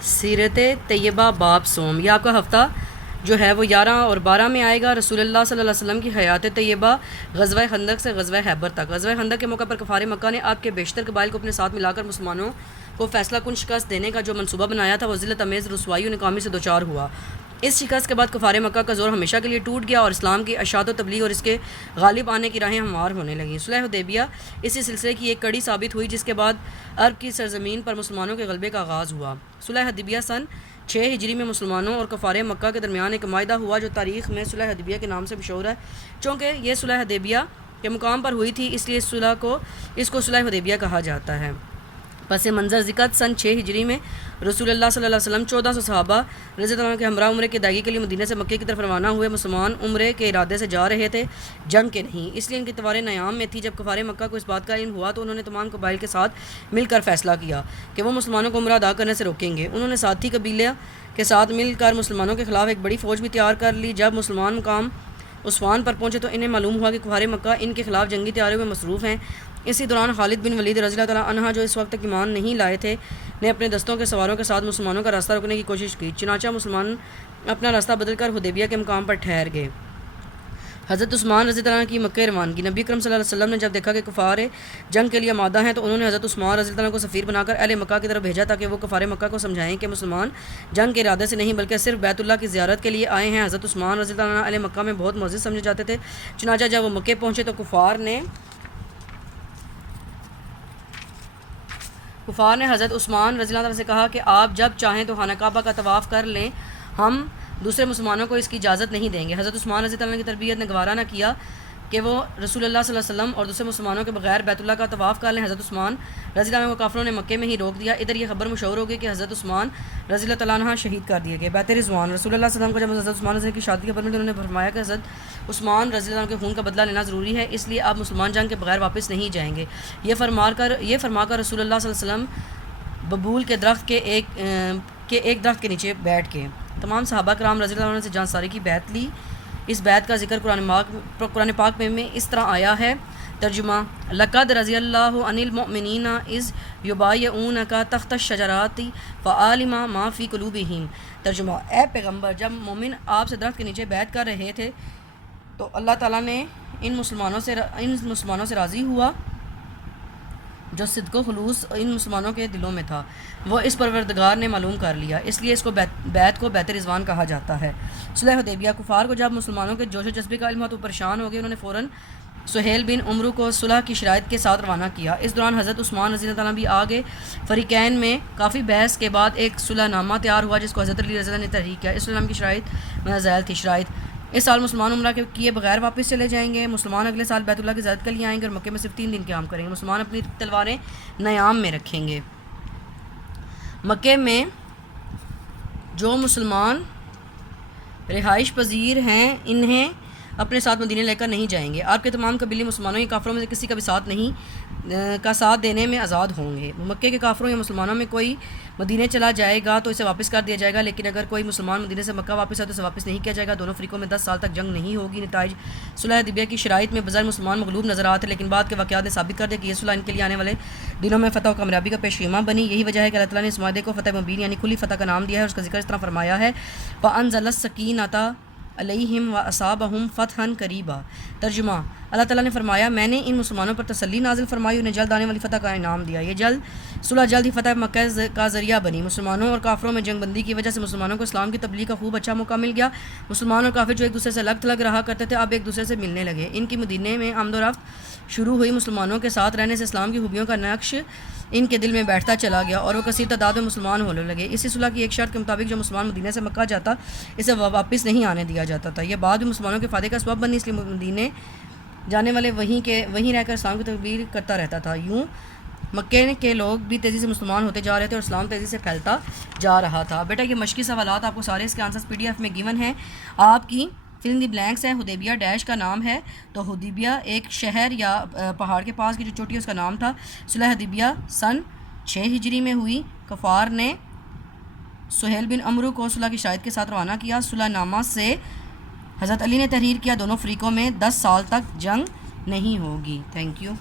سیرت طیبہ باب صوم، یہ آپ کا ہفتہ جو ہے وہ 11 اور 12 میں آئے گا۔ رسول اللہ صلی اللہ علیہ وسلم کی حیات طیبہ غزوہ خندق سے غزوہ خیبر تک۔ غزوہ خندق کے موقع پر کفار مکہ نے آپ کے بیشتر قبائل کو اپنے ساتھ ملا کر مسلمانوں کو فیصلہ کن شکست دینے کا جو منصوبہ بنایا تھا وہ ذلت امیز رسوائی و ناکامی سے دوچار ہوا۔ اس شکست کے بعد کفار مکہ کا زور ہمیشہ کے لیے ٹوٹ گیا اور اسلام کی اشاعت و تبلیغ اور اس کے غالب آنے کی راہیں ہموار ہونے لگیں۔ صلح حدیبیہ اسی سلسلے کی ایک کڑی ثابت ہوئی جس کے بعد عرب کی سرزمین پر مسلمانوں کے غلبے کا آغاز ہوا۔ صلح حدیبیہ سن 6 ہجری میں مسلمانوں اور کفار مکہ کے درمیان ایک معاہدہ ہوا جو تاریخ میں صلح حدیبیہ کے نام سے مشہور ہے۔ چونکہ یہ صلح حدیبیہ کے مقام پر ہوئی تھی اس لیے اس کو صلح حدیبیہ کہا جاتا ہے۔ پس منظر ذکر سن 6 ہجری میں رسول اللہ صلی اللہ علیہ وسلم 1400 صحابہ رضی اللہ عنہ کے ہمراہ عمرے کی ادائیگی کے لیے مدینہ سے مکے کی طرف روانہ ہوئے۔ مسلمان عمرے کے ارادے سے جا رہے تھے، جنگ کے نہیں، اس لیے ان کی تلواریں نیام میں تھی۔ جب کفار مکہ کو اس بات کا علم ہوا تو انہوں نے تمام قبائل کے ساتھ مل کر فیصلہ کیا کہ وہ مسلمانوں کو عمرہ ادا کرنے سے روکیں گے۔ انہوں نے ساتھی قبیلے کے ساتھ مل کر مسلمانوں کے خلاف ایک بڑی فوج بھی تیار کر لی۔ جب مسلمان مقام عصفان پر پہنچے تو انہیں معلوم ہوا کہ کفار مکہ ان کے خلاف جنگی تیاریوں میں مصروف ہیں۔ اسی دوران خالد بن ولید رضی اللہ تعالیٰ عنہ جو اس وقت تک ایمان نہیں لائے تھے نے اپنے دستوں کے سواروں کے ساتھ مسلمانوں کا راستہ روکنے کی کوشش کی، چنانچہ مسلمان اپنا راستہ بدل کر حدیبیہ کے مقام پر ٹھہر گئے۔ حضرت عثمان رضی اللہ عنہ کی مکہ روانگی۔ نبی کرم صلی اللہ علیہ وسلم نے جب دیکھا کہ کفار جنگ کے لیے آمادہ ہیں تو انہوں نے حضرت عثمان رضی اللہ عنہ کو سفیر بنا کر اہل مکہ کی طرف بھیجا تاکہ وہ کفار مکہ کو سمجھائیں کہ مسلمان جنگ کے ارادے سے نہیں بلکہ صرف بیت اللہ کی زیارت کے لیے آئے ہیں۔ حضرت عثمان رضی اللہ عنہ اہل مکہ میں بہت معزز سمجھے جاتے تھے، چنانچہ جب وہ مکہ پہنچے تو کفار نے حضرت عثمان رضی اللہ عنہ سے کہا کہ آپ جب چاہیں تو خانہ کعبہ کا طواف کر لیں، ہم دوسرے مسلمانوں کو اس کی اجازت نہیں دیں گے۔ حضرت عثمان رضی اللہ عنہ کی تربیت نے گوارا نہ کیا کہ وہ رسول اللہ صلی اللہ علیہ وسلم اور دوسرے مسلمانوں کے بغیر بیت اللہ کا طواف کر لیں۔ حضرت عثمان رضی اللہ عنہ کو کافروں نے مکے میں ہی روک دیا۔ ادھر یہ خبر مشہور ہو گئی کہ حضرت عثمان رضی اللہ تعالیٰ عنہ شہید کر دیے گئے۔ بیت رضوان۔ رسول اللہ صلی اللہ علیہ وسلم کو جب حضرت عثمان رضی اللہ کی شادی کے خبر ملی، انہوں نے فرمایا کہ حضرت عثمان رضی اللہ عنہ کے خون کا بدلہ لینا ضروری ہے، اس لیے آپ مسلمان جنگ کے بغیر واپس نہیں جائیں گے۔ یہ فرما کر رسول اللہ صلی اللہ علیہ وسلم ببول کے درخت کے ایک درخت کے نیچے بیٹھ کے تمام صحابہ کرام رضی اللہ عنہ سے جان ساری کی بیعت لی۔ اس بیعت کا ذکر قرآن پاک میں اس طرح آیا ہے۔ ترجمہ: لقد رضی اللہ عن المؤمنین اذ یبایعونک تحت الشجرۃ فعلم ما فی قلوبہم۔ ترجمہ: اے پیغمبر، جب مومن آپ سے درخت کے نیچے بیعت کر رہے تھے تو اللہ تعالیٰ نے ان مسلمانوں سے راضی ہوا جو صدق و خلوص ان مسلمانوں کے دلوں میں تھا، وہ اس پروردگار نے معلوم کر لیا، اس لیے اس کو بیت کو بیت رضوان کہا جاتا ہے۔ صلح حدیبیہ۔ کفار کو جب مسلمانوں کے جوش و جذبے کا علم ہوا تو پریشان ہو گئے۔ انہوں نے فوراً سہیل بن عمرو کو صلح کی شرائط کے ساتھ روانہ کیا۔ اس دوران حضرت عثمان رضی اللہ عنہ بھی آگے فریقین میں کافی بحث کے بعد ایک صلح نامہ تیار ہوا جس کو حضرت علی رضی اللہ عنہ نے تحریک کیا۔ اس صلح نامے کی شرائط ذیل تھی۔ شرائط: اس سال مسلمان عمرہ کے کیے بغیر واپس چلے جائیں گے۔ مسلمان اگلے سال بیت اللہ کی زیارت کے لیے آئیں گے اور مکے میں صرف 3 دن قیام کریں گے۔ مسلمان اپنی تلواریں نیام میں رکھیں گے۔ مکے میں جو مسلمان رہائش پذیر ہیں انہیں اپنے ساتھ مدینے لے کر نہیں جائیں گے۔ آپ کے تمام قبیلی مسلمانوں یا کافروں میں سے کسی کا بھی ساتھ دینے میں آزاد ہوں گے۔ مکے کے کافروں یا مسلمانوں میں کوئی مدینے چلا جائے گا تو اسے واپس کر دیا جائے گا، لیکن اگر کوئی مسلمان مدینے سے مکہ واپس آئے تو اسے واپس نہیں کیا جائے گا۔ دونوں فریقوں میں 10 سال تک جنگ نہیں ہوگی۔ نتائج: صلح حدیبیہ کی شرائط میں بظاہر مسلمان مغلوب نظر آتے لیکن بعد کے واقعات نے ثابت کر دیا کہ یہ صلح ان کے لیے آنے والے دنوں میں فتح و کامیابی کا پیشگیمہ بنی۔ یہی وجہ ہے کہ اللہ تعالیٰ نے اس معاہدے کو فتح مبین یعنی کھلی فتح کا نام دیا ہے اور اس کا ذکر اس طرح فرمایا ہے: وَأَنزَلَ السَّکِینَةَ علیہم وَأَصَابَہُم فَتْحًا قَرِیبًا۔ ترجمہ: اللہ تعالیٰ نے فرمایا، میں نے ان مسلمانوں پر تسلی نازل فرمائی، انہیں جلد آنے والی فتح کا انعام دیا۔ یہ صلح جلد ہی فتح مکہ کا ذریعہ بنی۔ مسلمانوں اور کافروں میں جنگ بندی کی وجہ سے مسلمانوں کو اسلام کی تبلیغ کا خوب اچھا موقع مل گیا۔ مسلمان اور کافر جو ایک دوسرے سے الگ تھلگ رہا کرتے تھے اب ایک دوسرے سے ملنے لگے۔ ان کی مدینے میں آمد و رفت شروع ہوئی۔ مسلمانوں کے ساتھ رہنے سے اسلام کی خوبیوں کا نقش ان کے دل میں بیٹھتا چلا گیا اور وہ کثیر تعداد میں مسلمان ہونے لگے۔ اسی صلح کی ایک شرط کے مطابق جو مسلمان مدینے سے مکہ جاتا اسے واپس نہیں آنے دیا جاتا تھا۔ یہ بات بھی مسلمانوں کے فائدے کا سبب بنی، اس لیے مدینے جانے والے وہیں رہ کر اسلام کی تبلیغ کرتا رہتا تھا۔ یوں مکے کے لوگ بھی تیزی سے مسلمان ہوتے جا رہے تھے اور اسلام تیزی سے پھیلتا جا رہا تھا۔ بیٹا یہ مشقی سوالات آپ کو سارے اس کے آنسرز PDF میں گیون ہیں۔ آپ کی فل ان دی بلینکس ہے۔ حدیبیہ ڈیش کا نام ہے تو حدیبیہ ایک شہر یا پہاڑ کے پاس کی جو چوٹی ہے اس کا نام تھا۔ صلح حدیبیہ سن 6 ہجری میں ہوئی۔ کفار نے سہیل بن عمرو کو صلح کی شرائط کے ساتھ روانہ کیا۔ صلح نامہ سے حضرت علی نے تحریر کیا۔ دونوں فریقوں میں 10 سال تک جنگ نہیں ہوگی۔ Thank you.